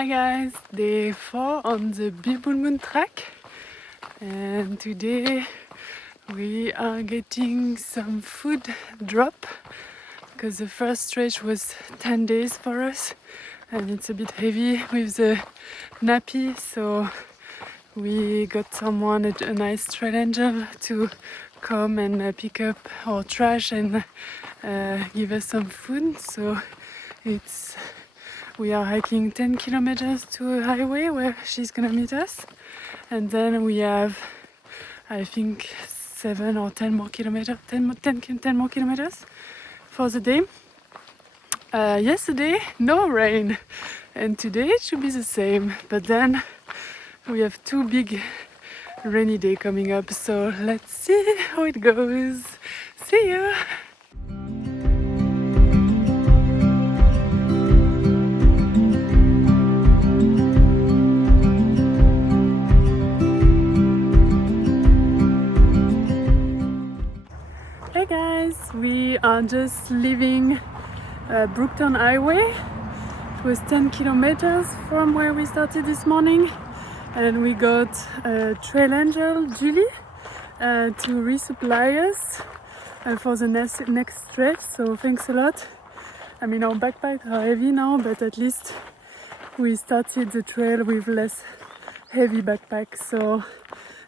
Hi guys, day 4 on the Bibbulmun Track, and today we are getting some food drop because the first stretch was 10 days for us and it's a bit heavy with the nappy, so we got someone, a nice trail angel, to come and pick up our trash and give us some food. So we are hiking 10 kilometers to a highway where she's gonna meet us, and then we have, I think, 7 or 10 more kilometers, 10 more kilometers for the day. Yesterday, no rain, and today it should be the same, but then we have 2 big rainy days coming up, so let's see how it goes. See you! Hey guys, we are just leaving Brookton Highway. It was 10 kilometers from where we started this morning, and we got trail angel Julie to resupply us for the next stretch, so thanks a lot. I mean, our backpacks are heavy now, but at least we started the trail with less heavy backpacks. So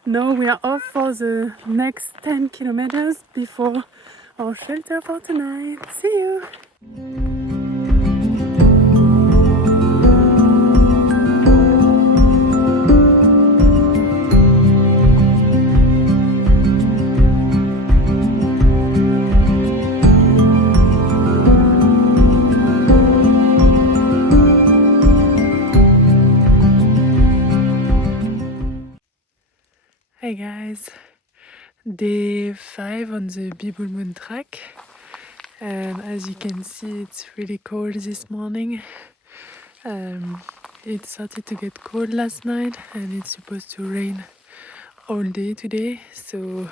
now we are off for the next 10 kilometers before our shelter for tonight. See you! Hey guys, day 5 on the Bibbulmun Track, and as you can see it's really cold this morning. It started to get cold last night and it's supposed to rain all day today, so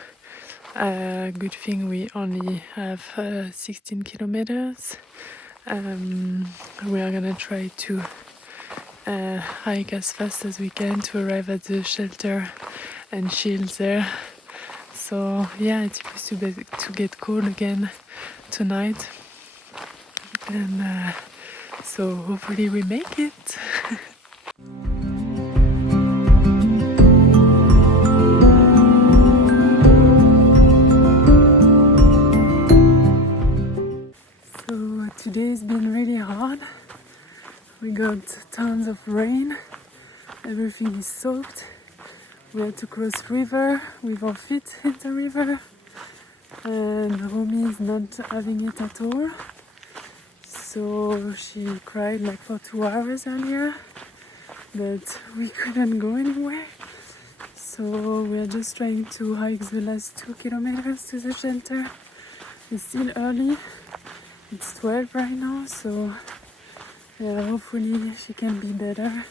good thing we only have 16 kilometers. We are gonna try to hike as fast as we can to arrive at the shelter and chill there. So yeah, it's supposed to get cold again tonight, and so hopefully we make it. So today's been really hard. We got tons of rain, everything is soaked. We had to cross river with our feet in the river, and Romy is not having it at all. So she cried like for 2 hours earlier, but we couldn't go anywhere. So we are just trying to hike the last 2 kilometers to the shelter. It's still early, it's 12 right now, so yeah, hopefully she can be better.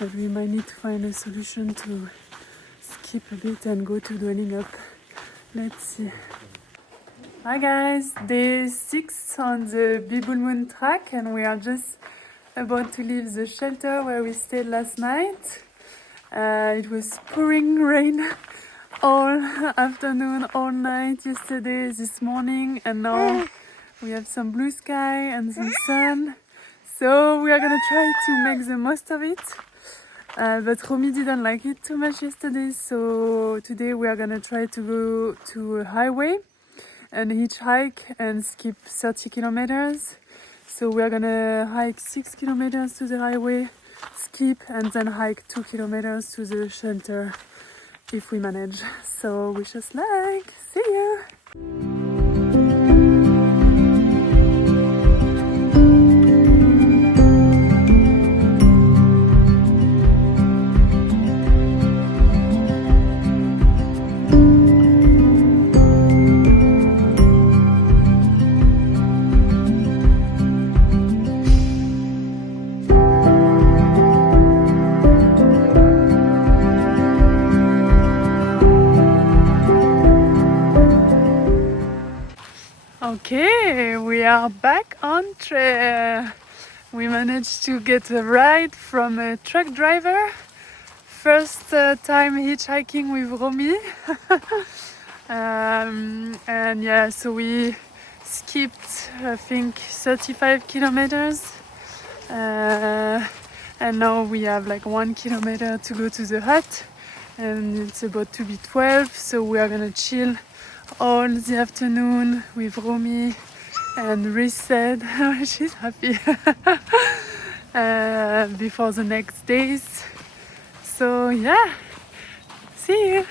But we might need to find a solution to skip a bit and go to dwelling up. Let's see. Hi guys, day 6 on the Bibbulmun Track, and we are just about to leave the shelter where we stayed last night. It was pouring rain all afternoon, all night yesterday, this morning, and now we have some blue sky and some sun. So we are gonna try to make the most of it. But Romy didn't like it too much yesterday, so today we are gonna try to go to a highway and hitchhike and skip 30 kilometers. So we are gonna hike 6 kilometers to the highway, skip, and then hike 2 kilometers to the shelter if we manage. So wish us luck! See you! Okay, we are back on trail. we managed to get a ride from a truck driver. First time hitchhiking with Romy. And yeah, so we skipped I think 35 kilometers. And now we have like 1 kilometer to go to the hut, and it's about to be 12, so we are gonna chill all the afternoon with Romy and reset. She's happy. Before the next days. So yeah, see you.